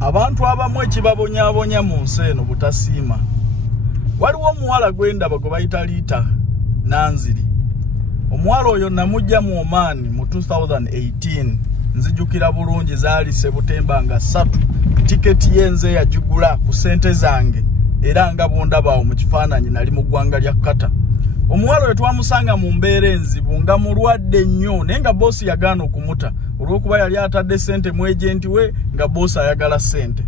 Abantu abamu ekibabonyabonya mu nsi eno butasiima. Waliwo omuwala gwendaba gwe bayita Lita Nanziri. Omuwala oyo namujja mu Oman mu 2018. Nzijukira bulungi zaali Sebutemba nga 3. Tiketi yenze yagigula ku sente zange era nga bondabaawo mu kifaananyi nali mu ggwanga lya Qatar. Omuwala oyo twamusanga mu mbeera enzibu nga mulwadde nnyo naye nga boosi yagaana okumuta olw'okuba yali atadde sente mu ejenti we nga boosi ayagala sente.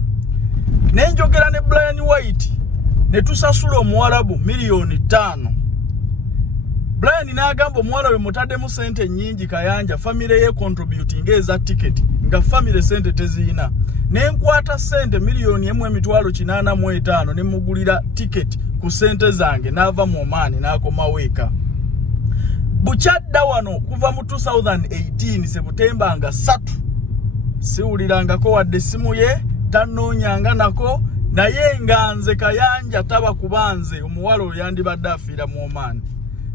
Ne njogera ne Brian White ne tusasula Omuwarabu $5,000,000. Brian n'agamba omuwala we mutaddemu sente nnyingi Kayanja famire ye contributing eza ticket nga famire sente teziyina. Ne nkwata sente $1,485,000 ne mugulira ticket ku sente zange n'ava mu Oman n'akoma weeka. Bukyadda wano kuva mu 2018 Sebutemba nga 3 siwulirangako wadde essimu ye tannoonyanga nako naye nga nze Kayanja taba kubanze omuwala oyo yandibadde afiira mu Oman.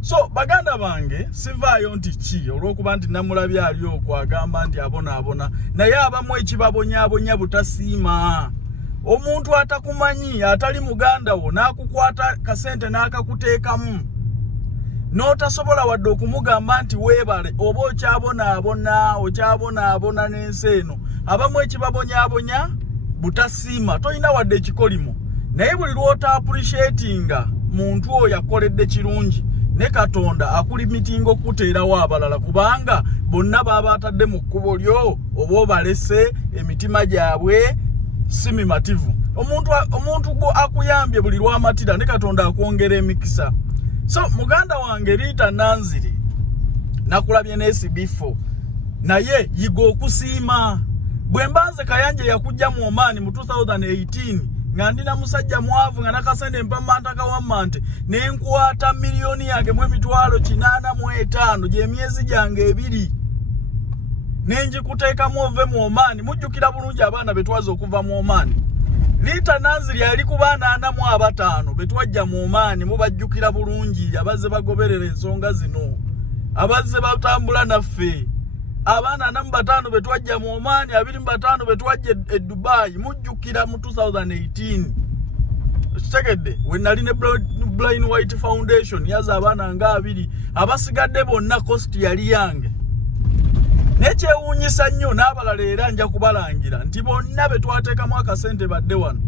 So baganda bange sivaayo nti ki olw'okuba nti namulabye ali okwo agamba nti abona naye abamu ekibabonyabonya butasiima. Omuntu atakumanyi atali muganda wo n'akukwata kasente n'akakuteekamu n'otasobola wadde okumugamba nti weebale oba okyabonaabona n'ensi eno. Abamu ekibabonyabonya butasiima tolina wadde ekikolimo naye buli lw'ota appreciatinga muntu oyo akoledde kirungi ne Katonda akulimitinga okuteerawo abalala kubanga bonna baba atadde mu kkubo lyo oba obalese emitima gyabwe si mimativu. Omuntu go akuyambye buli lw'amatira ne Katonda akwongera emikisa. So muganda wange Lita Nanziri nakulabye n'SB4 naye yiga okusiima. Bwe mbanze Kayanja yakujja mu Oman mu 2018 nga ndina musajja mwavu nga nakasende mpamanta kawammante ne nkwata miliyoni yange mu $85,000 gy'emyezi gyange 2 nenji kuteekamu ove mu Oman. Mujjukira bulungi abaana betwaza okuva mu Oman. Lita Nanziri ali ku baana 45 betwajja mu Oman mubajjukira bulungi abazze bagoberera ensonga zino abazze batambula naffe. Abaana 45 betwajja mu Oman 25 betwajja e Dubai mujjukira mu 2018. Segedde we nali ne Brian White Foundation yaza abaana nga 2 abasigadde bonna cost yali yange. Nekyewuunyisa nnyo n'abalala era nja kubalangira nti bonna betwateekamu akasente badde wano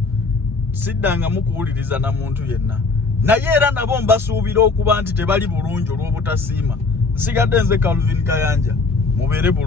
siddanga mukuwuliriza na muntu yenna naye era nabo mbasuubira okuba nti tebali bulungi olw'obutasiima. Nsigadde nze Calvin Kayanja mubeere bulungi.